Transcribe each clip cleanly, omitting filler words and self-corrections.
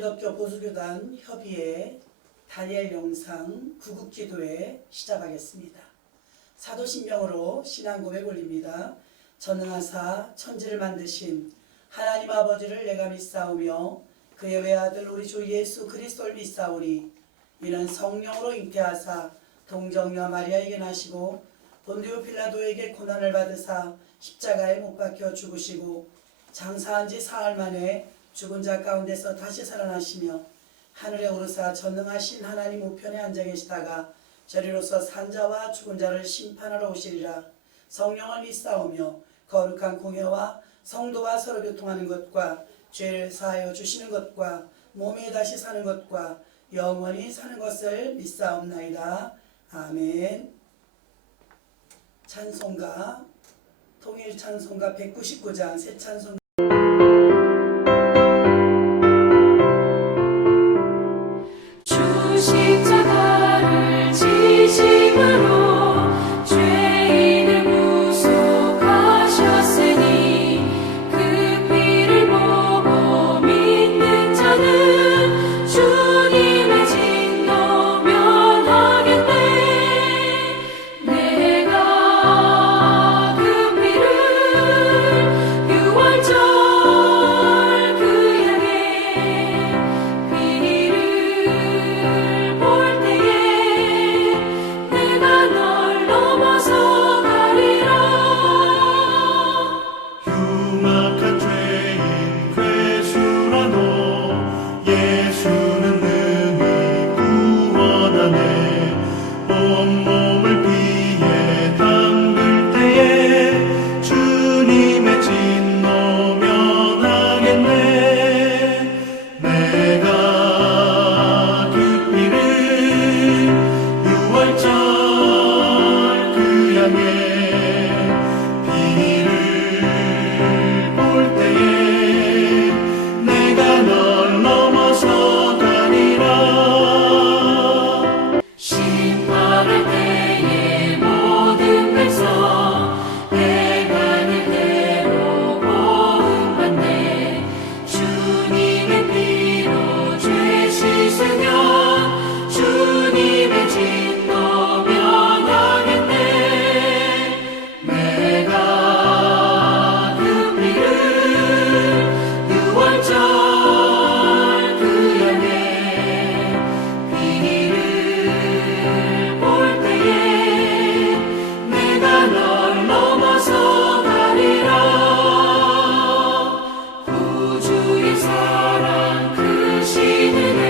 한국기독교 보수교단 협의회 다니엘 영상 구국기도회 시작하겠습니다. 사도신명으로 신앙고백 올립니다. 전능하사 천지를 만드신 하나님 아버지를 내가 믿사오며 그의 외아들 우리 주 예수 그리스도를 믿사오니 이는 성령으로 잉태하사 동정녀 마리아에게 나시고 본디오 필라도에게 고난을 받으사 십자가에 못 박혀 죽으시고 장사한 지 사흘 만에 죽은 자 가운데서 다시 살아나시며 하늘에 오르사 전능하신 하나님 우편에 앉아 계시다가 저리로서 산자와 죽은 자를 심판하러 오시리라. 성령을 믿사오며 거룩한 공회와 성도와 서로 교통하는 것과 죄를 사하여 주시는 것과 몸에 다시 사는 것과 영원히 사는 것을 믿사옵나이다. 아멘. 찬송가 통일 찬송가 199장 새 찬송 십자가를 지심으로 죄인을 구속하셨으니 그 피를 보고 믿는 자는 주님의 진노 면하겠네. 내가 그 피를 유월절 그 양의 피를 볼 때에 내가 널 넘어서 가리라. 흉악한 죄인 괴수라도 예수는 능히 구원하네. 온몸을 피에 담글 때에 주님의 진노 면하겠네. 내가 그 피를 유월절 그 양의 피를 볼 때에 내가 널 넘어서 가리라. 심판할 때에 모든 백성 해가는 대로 고음받네. 주님의 피로 죄 씻으면 주님의 진노 면하겠네. 내가 그 피를 유월절 그 양의 피를 볼 때에 내가 널 넘어서 가리라. 구주의 사랑 크신 은혜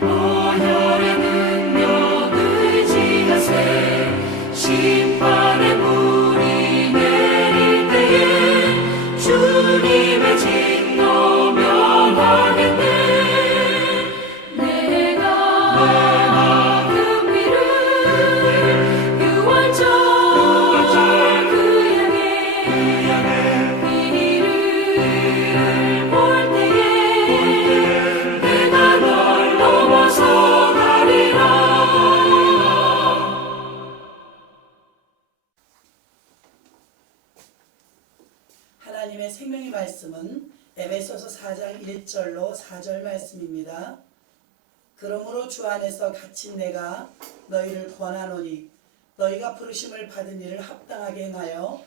보혈의 능력 의지하세. 심판의 불이 내릴 때에 주님의 진노 면하겠네. 내가 그 피를 유월절 그 양의 피를 볼 때에 내가 널 넘어서 가리라. 하나님의 생명의 말씀은 에베소서 4장 1절로 4절 말씀입니다. 그러므로 주 안에서 갇힌 내가 너희를 권하노니 너희가 부르심을 받은 일을 합당하게 행하여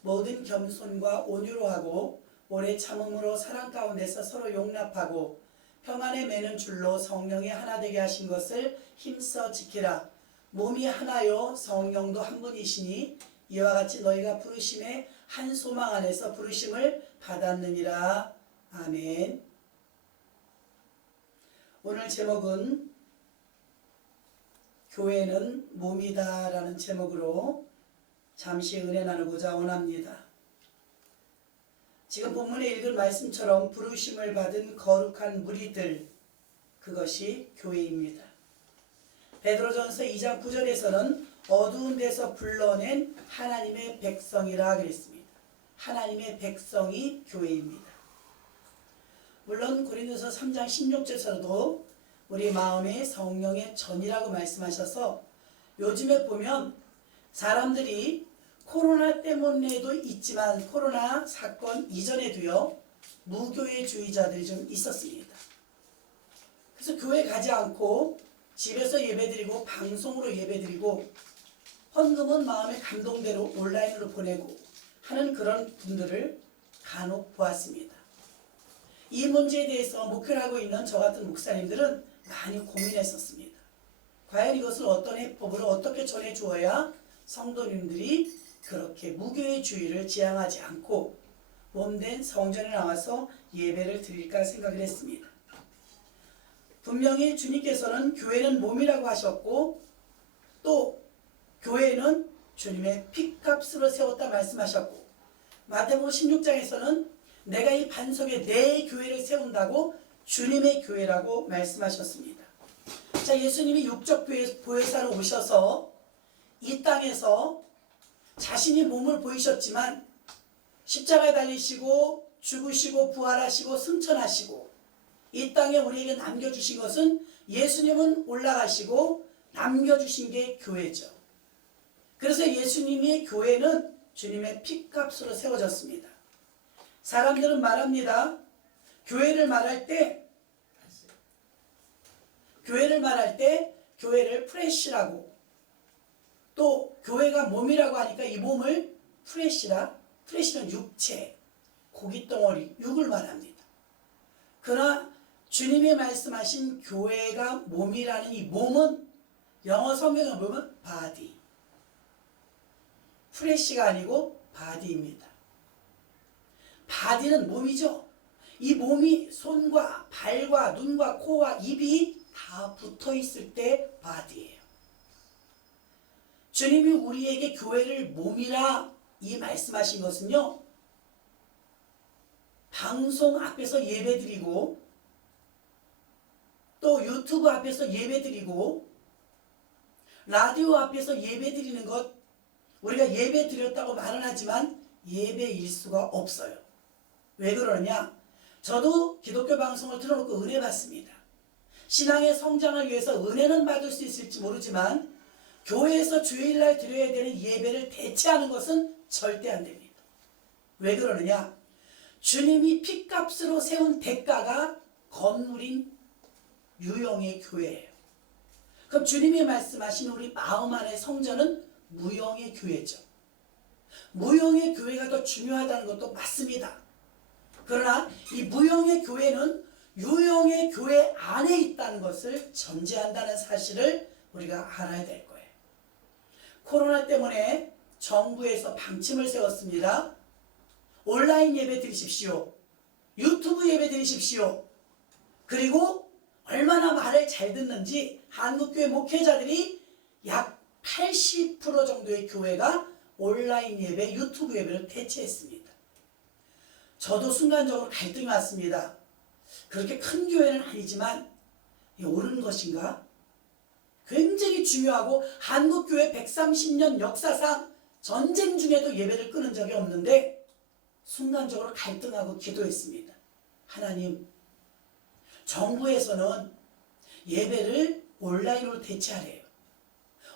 모든 겸손과 온유로 하고 오래 참음으로 사랑 가운데서 서로 용납하고 평안에 매는 줄로 성령이 하나 되게 하신 것을 힘써 지키라. 몸이 하나요 성령도 한 분이시니 이와 같이 너희가 부르심의 한 소망 안에서 부르심을 받았느니라. 아멘. 오늘 제목은 교회는 몸이다 라는 제목으로 잠시 은혜 나누고자 원합니다. 지금 본문에 읽은 말씀처럼 부르심을 받은 거룩한 무리들, 그것이 교회입니다. 베드로전서 2장 9절에서는 어두운 데서 불러낸 하나님의 백성이라 그랬습니다. 하나님의 백성이 교회입니다. 물론 고린도서 3장 16절에서도 우리 마음에 성령의 전이라고 말씀하셔서 요즘에 보면 사람들이 코로나 때문에도 있지만 코로나 사건 이전에도요 무교회주의자들이 좀 있었습니다. 그래서 교회 가지 않고 집에서 예배드리고 방송으로 예배드리고 헌금은 마음의 감동대로 온라인으로 보내고 하는 그런 분들을 간혹 보았습니다. 이 문제에 대해서 목회를 하고 있는 저 같은 목사님들은 많이 고민했었습니다. 과연 이것을 어떤 해법으로 어떻게 전해주어야 성도님들이 그렇게 무교회주의를 지향하지 않고 몸된 성전에 나와서 예배를 드릴까 생각을 했습니다. 분명히 주님께서는 교회는 몸이라고 하셨고 또 교회는 주님의 피값으로 세웠다 말씀하셨고 마태복음 16장에서는 내가 이 반석에 내 교회를 세운다고 주님의 교회라고 말씀하셨습니다. 자, 예수님이 육적 보혜사로 오셔서 이 땅에서 자신이 몸을 보이셨지만 십자가에 달리시고 죽으시고 부활하시고 승천하시고 이 땅에 우리에게 남겨주신 것은 예수님은 올라가시고 남겨주신 게 교회죠. 그래서 예수님의 교회는 주님의 피값으로 세워졌습니다. 사람들은 말합니다. 교회를 말할 때 교회를 프레시라고 또 교회가 몸이라고 하니까 이 몸을 프레시는 육체, 고깃덩어리, 육을 말합니다. 그러나 주님이 말씀하신 교회가 몸이라는 이 몸은 영어 성경을 보면 body, 프레시가 아니고 body입니다. body는 몸이죠. 이 몸이 손과 발과 눈과 코와 입이 다 붙어 있을 때 body예요. 주님이 우리에게 교회를 몸이라 이 말씀하신 것은요, 방송 앞에서 예배드리고 또 유튜브 앞에서 예배드리고 라디오 앞에서 예배드리는 것, 우리가 예배드렸다고 말은 하지만 예배일 수가 없어요. 왜 그러냐? 저도 기독교 방송을 틀어놓고 은혜 받습니다. 신앙의 성장을 위해서 은혜는 받을 수 있을지 모르지만 교회에서 주일날 드려야 되는 예배를 대체하는 것은 절대 안 됩니다. 왜 그러느냐? 주님이 피값으로 세운 대가가 건물인 유형의 교회예요. 그럼 주님이 말씀하신 우리 마음 안의 성전은 무형의 교회죠. 무형의 교회가 더 중요하다는 것도 맞습니다. 그러나 이 무형의 교회는 유형의 교회 안에 있다는 것을 전제한다는 사실을 우리가 알아야 될 거예요. 코로나 때문에 정부에서 방침을 세웠습니다. 온라인 예배 드리십시오. 유튜브 예배 드리십시오. 그리고 얼마나 말을 잘 듣는지 한국교회 목회자들이 약 80% 정도의 교회가 온라인 예배, 유튜브 예배를 대체했습니다. 저도 순간적으로 갈등이 왔습니다. 그렇게 큰 교회는 아니지만 이게 옳은 것인가? 굉장히 중요하고 한국교회 130년 역사상 전쟁 중에도 예배를 끊은 적이 없는데 순간적으로 갈등하고 기도했습니다. 하나님, 정부에서는 예배를 온라인으로 대체하래요.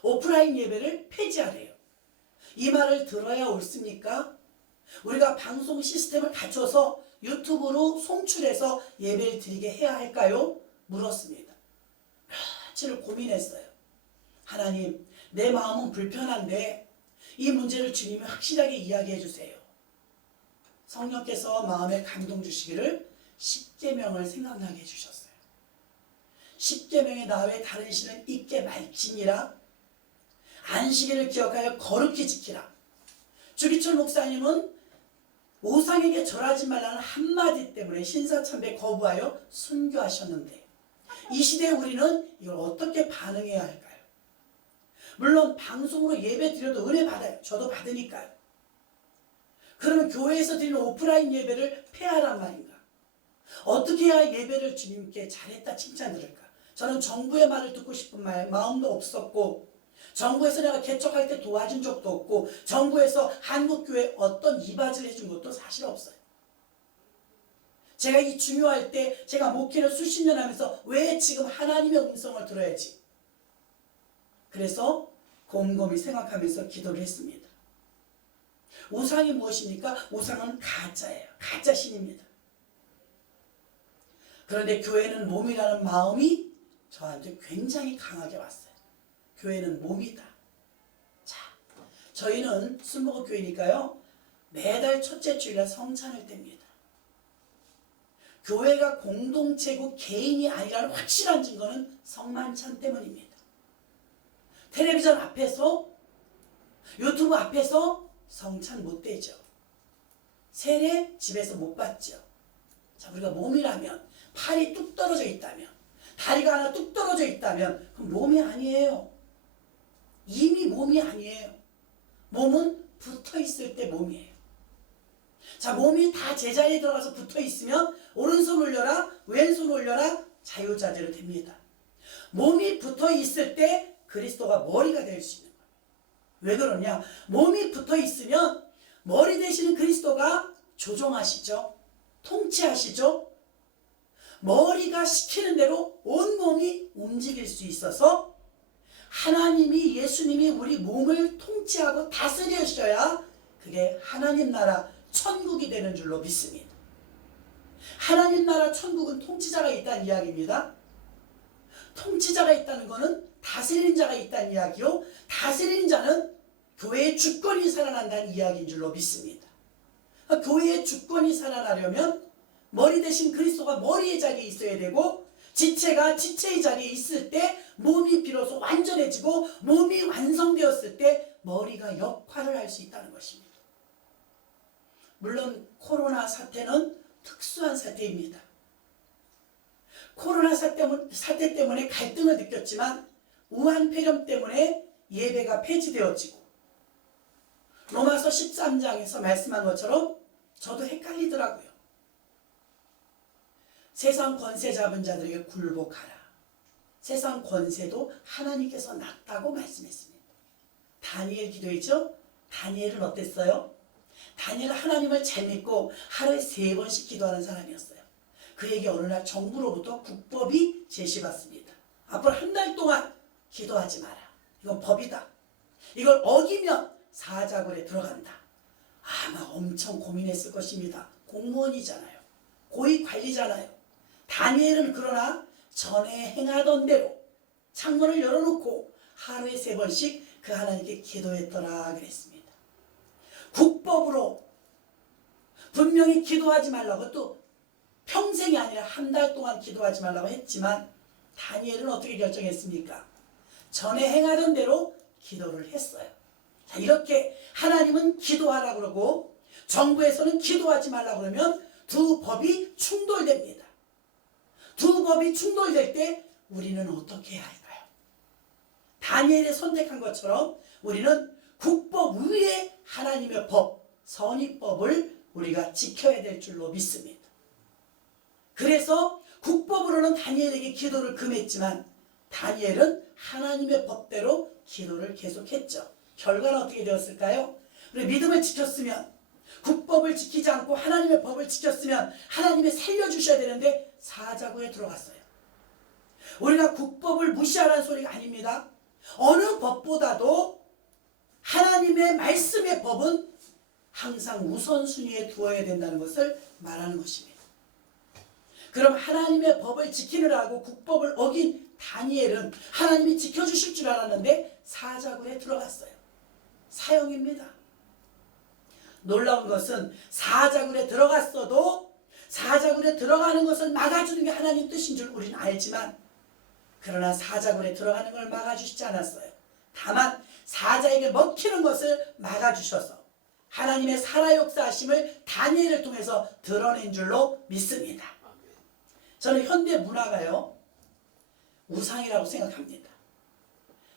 오프라인 예배를 폐지하래요. 이 말을 들어야 옳습니까? 우리가 방송 시스템을 갖춰서 유튜브로 송출해서 예배를 드리게 해야 할까요? 물었습니다. 며칠을 고민했어요. 하나님, 내 마음은 불편한데 이 문제를 주님이 확실하게 이야기해 주세요. 성령께서 마음에 감동 주시기를 십계명을 생각나게 해주셨어요. 십계명의 나 외 다른 신은 있게 말지니라. 안식일을 기억하여 거룩히 지키라. 주기철 목사님은 우상에게 절하지 말라는 한마디 때문에 신사참배 거부하여 순교하셨는데 이 시대에 우리는 이걸 어떻게 반응해야 할까요? 물론 방송으로 예배 드려도 은혜 받아요. 저도 받으니까요. 그러면 교회에서 드리는 오프라인 예배를 폐하란 말인가? 어떻게 해야 예배를 주님께 잘했다 칭찬 들을까? 저는 정부의 말을 듣고 싶은 마음도 없었고 정부에서 내가 개척할 때 도와준 적도 없고 정부에서 한국교회 어떤 이바지를 해준 것도 사실 없어요. 제가 이 중요할 때 제가 목회를 수십 년 하면서 왜 지금 하나님의 음성을 들어야지? 그래서 곰곰이 생각하면서 기도를 했습니다. 우상이 무엇입니까? 우상은 가짜예요. 가짜 신입니다. 그런데 교회는 몸이라는 마음이 저한테 굉장히 강하게 왔어요. 교회는 몸이다. 자, 저희는 순복음교회니까요. 매달 첫째 주일날 성찬을 뗍니다. 교회가 공동체고 개인이 아니라는 확실한 증거는 성만찬 때문입니다. 텔레비전 앞에서, 유튜브 앞에서 성찬 못 떼죠. 세례 집에서 못 받죠. 자, 우리가 몸이라면, 팔이 뚝 떨어져 있다면, 다리가 하나 뚝 떨어져 있다면 그럼 몸이 아니에요. 이미 몸이 아니에요. 몸은 붙어 있을 때 몸이에요. 자, 몸이 다 제자리에 들어가서 붙어 있으면 오른손 올려라, 왼손 올려라, 자유자재로 됩니다. 몸이 붙어 있을 때 그리스도가 머리가 될 수 있는 거예요. 왜 그러냐? 몸이 붙어 있으면 머리 되시는 그리스도가 조종하시죠. 통치하시죠. 머리가 시키는 대로 온 몸이 움직일 수 있어서 하나님이, 예수님이 우리 몸을 통치하고 다스리셔야 그게 하나님 나라 천국이 되는 줄로 믿습니다. 하나님 나라 천국은 통치자가 있다는 이야기입니다. 통치자가 있다는 것은 다스리는 자가 있다는 이야기요. 다스리는 자는 교회의 주권이 살아난다는 이야기인 줄로 믿습니다. 교회의 주권이 살아나려면 머리 대신 그리스도가 머리의 자리에 있어야 되고 지체가 지체의 자리에 있을 때 몸이 비로소 완전해지고 몸이 완성되었을 때 머리가 역할을 할 수 있다는 것입니다. 물론 코로나 사태는 특수한 사태입니다. 코로나 사태 때문에 갈등을 느꼈지만 우한 폐렴 때문에 예배가 폐지되어지고 로마서 13장에서 말씀한 것처럼 저도 헷갈리더라고요. 세상 권세 잡은 자들에게 굴복하라. 세상 권세도 하나님께서 낫다고 말씀했습니다. 다니엘 기도했죠? 다니엘은 어땠어요? 다니엘은 하나님을 잘 믿고 하루에 3번씩 기도하는 사람이었어요. 그에게 어느 날 정부로부터 국법이 제시받습니다. 앞으로 한 달 동안 기도하지 마라. 이건 법이다. 이걸 어기면 사자굴에 들어간다. 아마 엄청 고민했을 것입니다. 공무원이잖아요. 고위 관리잖아요. 다니엘은 그러나 전에 행하던 대로 창문을 열어놓고 하루에 3번씩 그 하나님께 기도했더라 그랬습니다. 국법으로 분명히 기도하지 말라고 또 평생이 아니라 한 달 동안 기도하지 말라고 했지만 다니엘은 어떻게 결정했습니까? 전에 행하던 대로 기도를 했어요. 자, 이렇게 하나님은 기도하라고 그러고 정부에서는 기도하지 말라고 그러면 두 법이 충돌됩니다. 두 법이 충돌될 때 우리는 어떻게 해야 할까요? 다니엘이 선택한 것처럼 우리는 국법 위에 하나님의 법, 선입법을 우리가 지켜야 될 줄로 믿습니다. 그래서 국법으로는 다니엘에게 기도를 금했지만 다니엘은 하나님의 법대로 기도를 계속했죠. 결과는 어떻게 되었을까요? 우리 믿음을 지켰으면, 국법을 지키지 않고 하나님의 법을 지켰으면 하나님이 살려주셔야 되는데 사자굴에 들어갔어요. 우리가 국법을 무시하라는 소리가 아닙니다. 어느 법보다도 하나님의 말씀의 법은 항상 우선순위에 두어야 된다는 것을 말하는 것입니다. 그럼 하나님의 법을 지키느라고 국법을 어긴 다니엘은 하나님이 지켜주실 줄 알았는데 사자굴에 들어갔어요. 사형입니다. 놀라운 것은 사자굴에 들어갔어도 사자굴에 들어가는 것을 막아주는 게 하나님 뜻인 줄 우리는 알지만 그러나 사자굴에 들어가는 걸 막아주시지 않았어요. 다만 사자에게 먹히는 것을 막아주셔서 하나님의 살아 역사하심을 다니엘을 통해서 드러낸 줄로 믿습니다. 저는 현대 문화가요 우상이라고 생각합니다.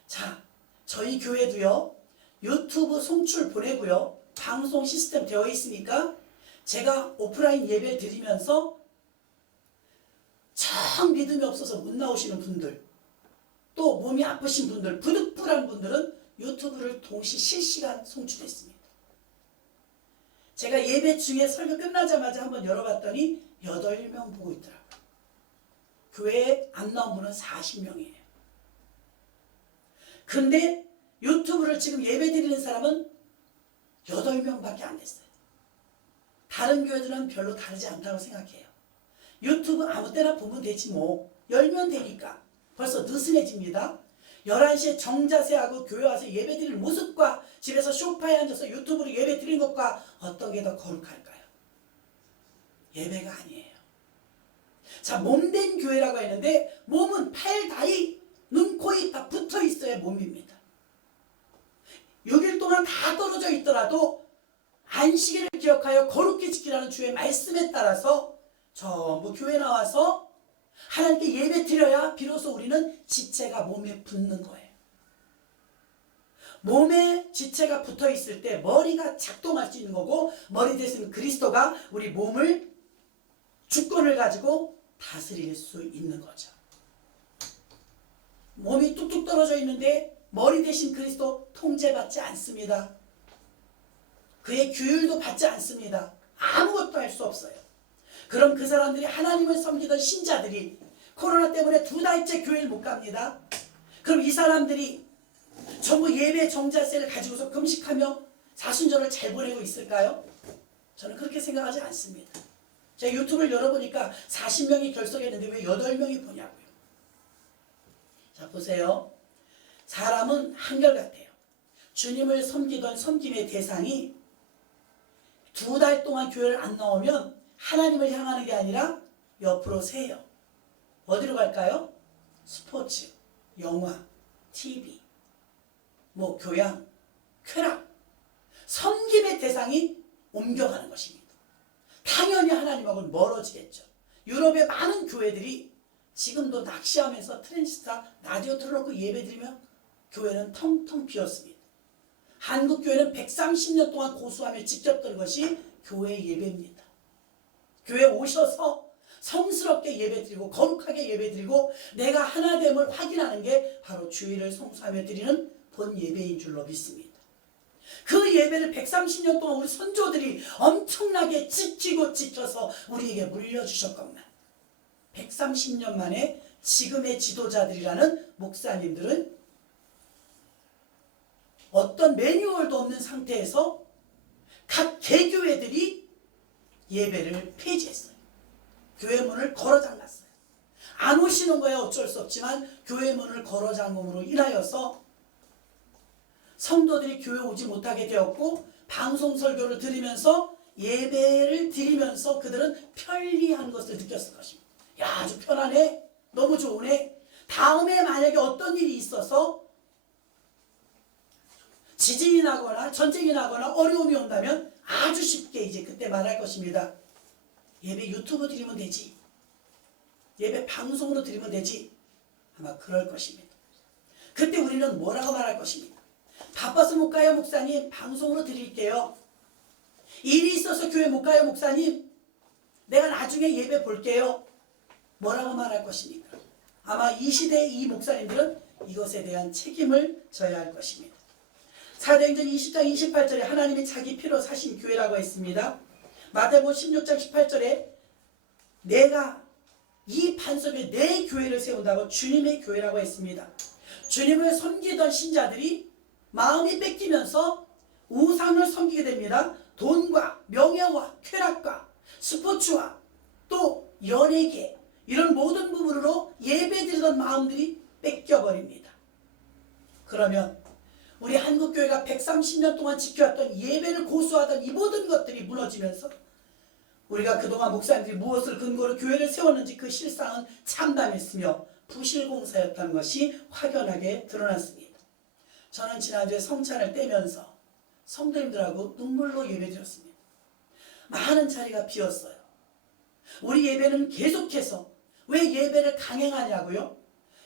자, 저희 교회도요 유튜브 송출 보내고요 방송 시스템 되어 있으니까 제가 오프라인 예배 드리면서 정 믿음이 없어서 못 나오시는 분들, 또 몸이 아프신 분들, 부득불한 분들은 유튜브를 동시 실시간 송출했습니다. 제가 예배 중에 설교 끝나자마자 한번 열어봤더니 8명 보고 있더라고요. 교회에 안 나온 분은 40명이에요. 근데 유튜브를 지금 예배 드리는 사람은 8명밖에 안 됐어요. 다른 교회들은 별로 다르지 않다고 생각해요. 유튜브 아무 때나 보면 되지 뭐. 열면 되니까. 벌써 느슨해집니다. 11시에 정자세하고 교회 와서 예배 드릴 모습과 집에서 소파에 앉아서 유튜브로 예배 드리는 것과 어떤 게 더 거룩할까요? 예배가 아니에요. 자, 몸된 교회라고 했는데 몸은 팔, 다리, 눈, 코, 입 다 붙어 있어야 몸입니다. 6일 동안 다 떨어져 있더라도 안식일을 기억하여 거룩히 지키라는 주의 말씀에 따라서 전부 교회 나와서 하나님께 예배 드려야 비로소 우리는 지체가 몸에 붙는 거예요. 몸에 지체가 붙어 있을 때 머리가 작동할 수 있는 거고, 머리 대신 그리스도가 우리 몸을 주권을 가지고 다스릴 수 있는 거죠. 몸이 뚝뚝 떨어져 있는데 머리 대신 그리스도 통제받지 않습니다. 그의 규율도 받지 않습니다. 아무것도 할 수 없어요. 그럼 그 사람들이 하나님을 섬기던 신자들이 코로나 때문에 2달째 교회를 못 갑니다. 그럼 이 사람들이 전부 예배 정자세를 가지고서 금식하며 자순절을 잘 보내고 있을까요? 저는 그렇게 생각하지 않습니다. 제가 유튜브를 열어보니까 40명이 결석했는데 왜 8명이 보냐고요. 자, 보세요. 사람은 한결같아요. 주님을 섬기던 섬김의 대상이 2달 동안 교회를 안 나오면 하나님을 향하는 게 아니라 옆으로 새요. 어디로 갈까요? 스포츠, 영화, TV, 뭐 교양, 쾌락, 섬김의 대상이 옮겨가는 것입니다. 당연히 하나님하고는 멀어지겠죠. 유럽의 많은 교회들이 지금도 낚시하면서 트랜지스타 라디오 틀어놓고 예배드리면 교회는 텅텅 비었습니다. 한국 교회는 130년 동안 고수하며 지켰던 것이 교회 예배입니다. 교회 오셔서 성스럽게 예배드리고 거룩하게 예배드리고 내가 하나됨을 확인하는 게 바로 주일을 성수하며 드리는 본 예배인 줄로 믿습니다. 그 예배를 130년 동안 우리 선조들이 엄청나게 지키고 지켜서 우리에게 물려주셨건만 130년 만에 지금의 지도자들이라는 목사님들은 어떤 매뉴얼도 없는 상태에서 각 개교회들이 예배를 폐지했어요. 교회 문을 걸어 잠갔어요. 안 오시는 거야 어쩔 수 없지만 교회 문을 걸어 잠금으로 인하여서 성도들이 교회 오지 못하게 되었고, 방송 설교를 들으면서 예배를 드리면서 그들은 편리한 것을 느꼈을 것입니다. 야, 아주 편하네, 너무 좋으네. 다음에 만약에 어떤 일이 있어서 지진이 나거나 전쟁이 나거나 어려움이 온다면 아주 쉽게 이제 그때 말할 것입니다. 예배 유튜브 드리면 되지, 예배 방송으로 드리면 되지, 아마 그럴 것입니다. 그때 우리는 뭐라고 말할 것입니다. 바빠서 못 가요 목사님, 방송으로 드릴게요. 일이 있어서 교회 못 가요 목사님, 내가 나중에 예배 볼게요. 뭐라고 말할 것입니까? 아마 이 시대의 이 목사님들은 이것에 대한 책임을 져야 할 것입니다. 사도행전 20장 28절에 하나님이 자기 피로 사신 교회라고 했습니다. 마태복음 16장 18절에 내가 이 반석에 내 교회를 세운다고 주님의 교회라고 했습니다. 주님을 섬기던 신자들이 마음이 뺏기면서 우상을 섬기게 됩니다. 돈과 명예와 쾌락과 스포츠와 또 연예계, 이런 모든 부분으로 예배드리던 마음들이 뺏겨버립니다. 그러면 우리 한국교회가 130년 동안 지켜왔던 예배를 고수하던 이 모든 것들이 무너지면서 우리가 그동안 목사님들이 무엇을 근거로 교회를 세웠는지 그 실상은 참담했으며 부실공사였다는 것이 확연하게 드러났습니다. 저는 지난주에 성찬을 떼면서 성도님들하고 눈물로 예배드렸습니다. 많은 자리가 비었어요. 우리 예배는 계속해서 왜 예배를 강행하냐고요?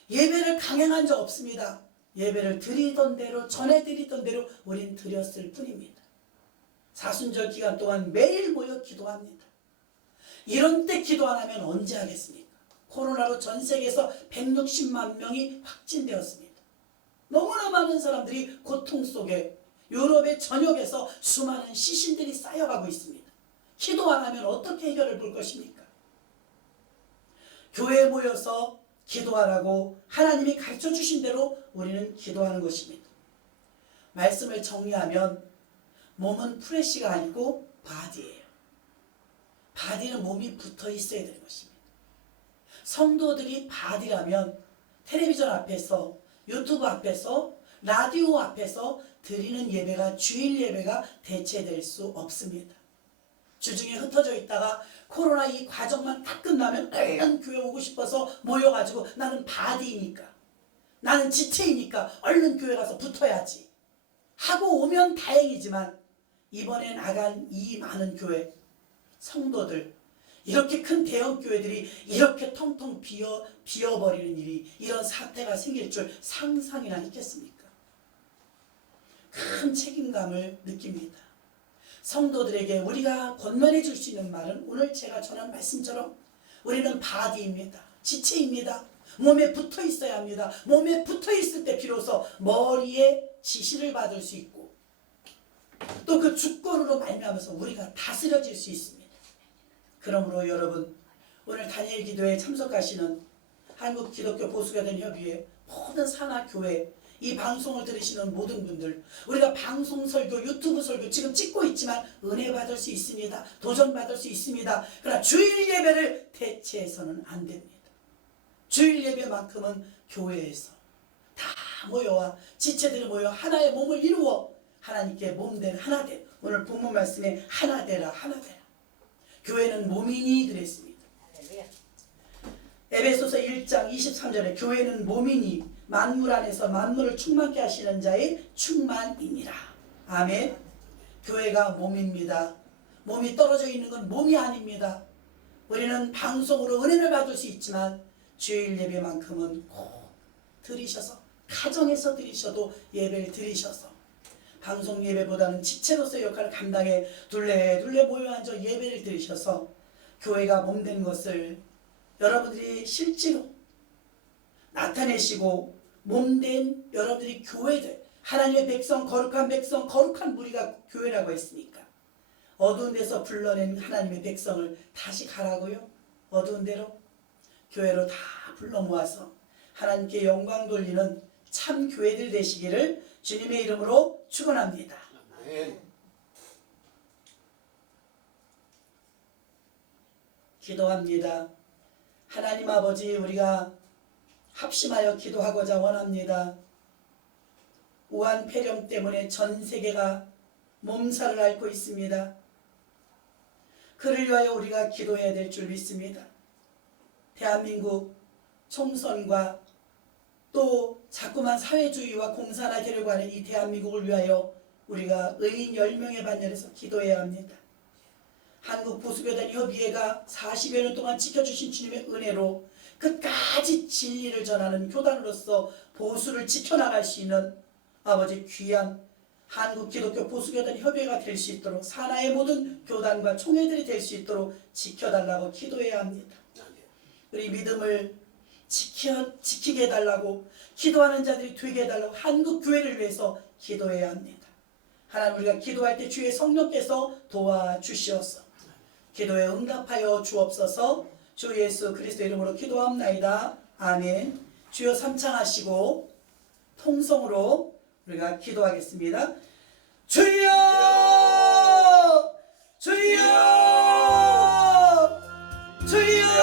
예배를 강행한 적 없습니다. 예배를 드리던 대로, 전에 드리던 대로 우린 드렸을 뿐입니다. 사순절 기간 동안 매일 모여 기도합니다. 이런 때 기도 안 하면 언제 하겠습니까? 코로나로 전 세계에서 160만 명이 확진되었습니다. 너무나 많은 사람들이 고통 속에 유럽의 전역에서 수많은 시신들이 쌓여가고 있습니다. 기도 안 하면 어떻게 해결을 볼 것입니까? 교회에 모여서 기도하라고 하나님이 가르쳐 주신 대로 우리는 기도하는 것입니다. 말씀을 정리하면 몸은 플래시가 아니고 바디예요. 바디는 몸이 붙어 있어야 되는 것입니다. 성도들이 바디라면 텔레비전 앞에서, 유튜브 앞에서, 라디오 앞에서 드리는 예배가, 주일 예배가 대체될 수 없습니다. 주중에 흩어져 있다가 코로나 이 과정만 딱 끝나면 얼른 교회 오고 싶어서 모여가지고 나는 바디이니까, 나는 지체이니까 얼른 교회 가서 붙어야지 하고 오면 다행이지만, 이번에 나간 이 많은 교회 성도들, 이렇게 큰 대형 교회들이 이렇게 텅텅 비어버리는 일이, 이런 사태가 생길 줄 상상이나 했겠습니까? 큰 책임감을 느낍니다. 성도들에게 우리가 권면해 줄 수 있는 말은 오늘 제가 전한 말씀처럼 우리는 바디입니다. 지체입니다. 몸에 붙어 있어야 합니다. 몸에 붙어 있을 때 비로소 머리에 지시를 받을 수 있고, 또 그 주권으로 말미암아서 우리가 다스려질 수 있습니다. 그러므로 여러분, 오늘 다니엘 기도에 참석하시는 한국 기독교 보수교단 협의회 모든 산하교회, 이 방송을 들으시는 모든 분들, 우리가 방송 설교, 유튜브 설교 지금 찍고 있지만 은혜 받을 수 있습니다. 도전 받을 수 있습니다. 그러나 주일 예배를 대체해서는 안 됩니다. 주일 예배만큼은 교회에서 다 모여와 지체들이 모여 하나의 몸을 이루어 하나님께 몸된 하나됨, 오늘 본문 말씀에 하나되라 하나되라. 교회는 몸이니 그랬습니다. 에베소서 1장 23절에 교회는 몸이니 만물 안에서 만물을 충만케 하시는 자의 충만이니라. 아멘. 교회가 몸입니다. 몸이 떨어져 있는 건 몸이 아닙니다. 우리는 방송으로 은혜를 받을 수 있지만 주일 예배만큼은 꼭 드리셔서, 가정에서 드리셔도 예배를 드리셔서, 방송 예배보다는 지체로서의 역할을 감당해 둘레둘레 모여 앉아 예배를 드리셔서 교회가 몸된 것을 여러분들이 실제로 나타내시고, 몸된 여러분들이 교회들, 하나님의 백성, 거룩한 무리가 교회라고 했으니까 어두운 데서 불러낸 하나님의 백성을 다시 가라고요. 어두운 데로, 교회로 다 불러 모아서 하나님께 영광 돌리는 참 교회들 되시기를 주님의 이름으로 축원합니다. 아멘. 기도합니다. 하나님 아버지, 우리가 합심하여 기도하고자 원합니다. 우한 폐렴 때문에 전 세계가 몸살을 앓고 있습니다. 그를 위하여 우리가 기도해야 될 줄 믿습니다. 대한민국 총선과 또 자꾸만 사회주의와 공산화되려고 하는 이 대한민국을 위하여 우리가 의인 10명의 반열에서 기도해야 합니다. 한국 보수교단 협의회가 40여 년 동안 지켜주신 주님의 은혜로 끝까지 진리를 전하는 교단으로서 보수를 지켜나갈 수 있는 아버지 귀한 한국 기독교 보수교단 협의회가 될 수 있도록, 산하의 모든 교단과 총회들이 될 수 있도록 지켜달라고 기도해야 합니다. 우리 믿음을 지키게 해달라고, 기도하는 자들이 되게 해달라고 한국 교회를 위해서 기도해야 합니다. 하나님, 우리가 기도할 때 주의 성령께서 도와주시옵소서. 기도에 응답하여 주옵소서. 주 예수 그리스도 이름으로 기도합나이다. 아멘. 주여 삼창하시고 통성으로 우리가 기도하겠습니다. 주여! 주여! 주여!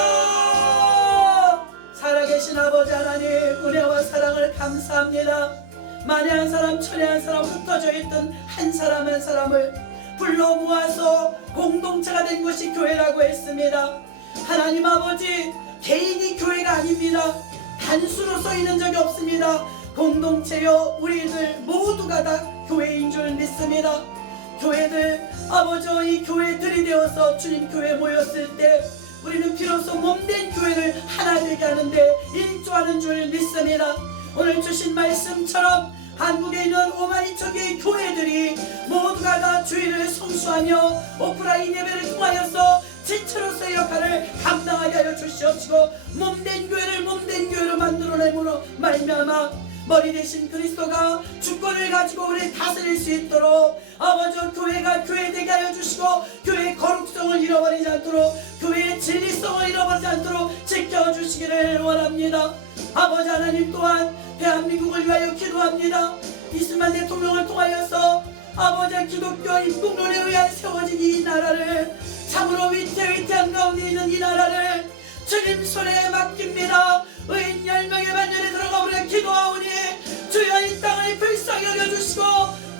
살아계신 아버지 하나님, 은혜와 사랑을 감사합니다. 만약한 사람, 천혜한 사람, 흩어져 있던 한 사람 한 사람을 불러 모아서 공동체가 된 것이 교회라고 했습니다. 하나님 아버지, 개인이 교회가 아닙니다. 단수로 서 있는 적이 없습니다. 공동체여 우리들 모두가 다 교회인 줄 믿습니다. 교회들, 아버지, 이 교회들이 되어서 주님 교회에 모였을 때 우리는 비로소 몸된 교회를 하나 되게 하는데 일조하는 줄 믿습니다. 오늘 주신 말씀처럼 한국에 있는 5만 2천 개의 교회들이 모두가 다 주일을 성수하며 오프라인 예배를 통하여서 지체로서의 역할을 감당하게 하여 주시옵시고, 몸된 교회를 몸된 교회로 만들어내므로 말미암아 머리 대신 그리스도가 주권을 가지고 우리를 다스릴 수 있도록 아버지, 교회가 교회되게 하여 주시고, 교회의 거룩성을 잃어버리지 않도록, 교회의 진리성을 잃어버리지 않도록 지켜주시기를 원합니다. 아버지 하나님, 또한 대한민국을 위하여 기도합니다. 이승만 대통령을 통하여서 아버지, 기독교 입국론에 의한 세워진 이 나라를, 참으로 위태위태한 가운데 있는 이 나라를 주님 손에 맡깁니다. 의인 10명의 반열에 들어가 보내 기도하오니 주여 이 땅을 불쌍히 여겨주시고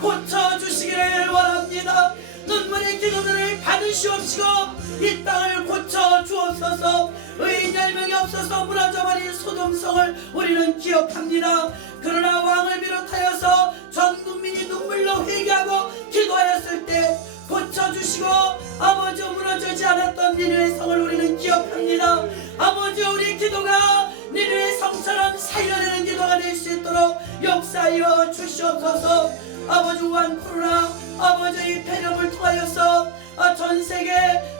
고쳐주시기를 원합니다. 눈물의 기도들을 받으시옵시고 이 땅을 고쳐주옵소서. 의인 10명이 없어서 무너져버린 소돔성을 우리는 기억합니다. 그러나 왕을 비롯하여서 전 국민이 눈물로 회개하고 기도하였을 때 고쳐주시고 아버지 무너지지 않았던 니느웨 성을 우리는 기억합니다. 아버지 우리 기도가 니느웨 성처럼 살려내는 기도가 될 수 있도록 역사하여 주시옵소서. 아버지 우한 코로나 아버지 이 폐렴을 통하여서 전세계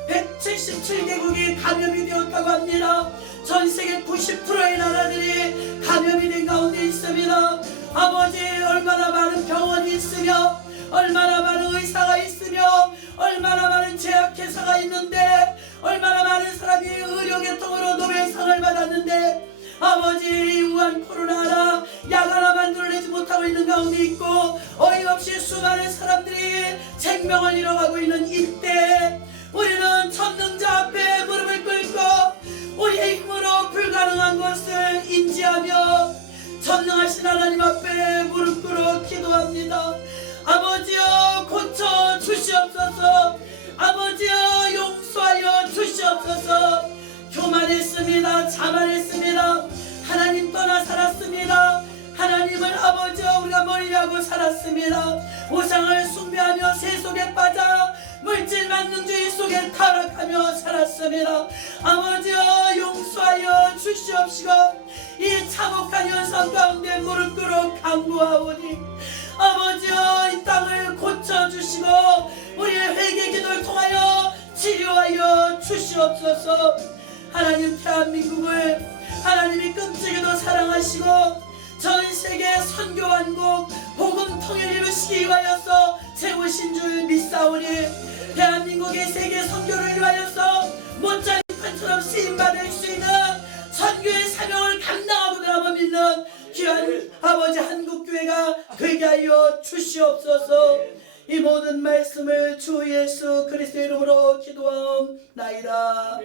177개국이 감염이 되었다고 합니다. 전세계 90%의 나라들이 감염이 된 가운데 있습니다. 아버지 얼마나 많은 병원이 있으며 얼마나 많은 의사가 있으며 얼마나 많은 제약회사가 있는데 얼마나 많은 사람이 의료계통으로 노벨상을 받았는데 아버지 우한 코로나라 약 하나 만들어내지 못하고 있는 가운데 있고 어이없이 수많은 사람들이 생명을 잃어가고 있는 이때 우리는 전능자 앞에 무릎을 꿇고 우리의 힘으로 불가능한 것을 인지하며 전능하신 하나님 앞에 무릎 꿇어 기도합니다. 아버지여 고쳐 주시옵소서. 아버지여 용서하여 주시옵소서. 교만했습니다. 자만했습니다. 하나님 떠나 살았습니다. 하나님을 아버지여 우리가 멀리하고 살았습니다. 우상을 숭배하며 세속에 빠져 물질 만능주의 속에 타락하며 살았습니다. 아버지여 용서하여 주시옵시고 이 참혹한 현상 가운데 무릎 꿇어 간구하오니 아버지여 이 땅을 고쳐주시고 우리의 회개 기도를 통하여 치료하여 주시옵소서. 하나님 대한민국을 하나님이 끔찍이도 사랑하시고 전 세계 선교왕국 복음 통일을 이루시기 위하여서 세우신 줄 믿사오니 대한민국의 세계 선교를 위하여서 못자리 판처럼 쓰임받을 수 있는 선교의 사명을 감당하고 가고 믿는 귀한 아버지 한국교회가 되게 하여 주시옵소서. 이 모든 말씀을 주 예수 그리스도의 이름으로 기도하옵나이다.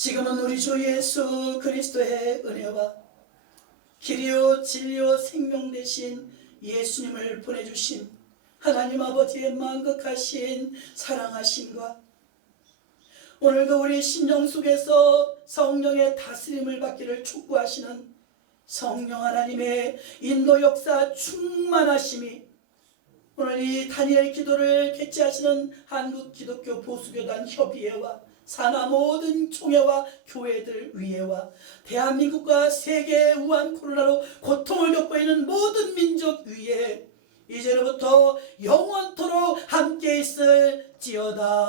지금은 우리 주 예수 그리스도의 은혜와 길이요 진리요 생명 되신 예수님을 보내주신 하나님 아버지의 만극하신 사랑하심과 오늘도 우리 심령 속에서 성령의 다스림을 받기를 촉구하시는 성령 하나님의 인도 역사 충만하심이 오늘 이 다니엘 기도를 개최하시는 한국기독교 보수교단 협의회와 산하 모든 총회와 교회들 위에와 대한민국과 세계의 우한 코로나로 고통을 겪고 있는 모든 민족 위에 이제로부터 영원토록 함께 있을지어다.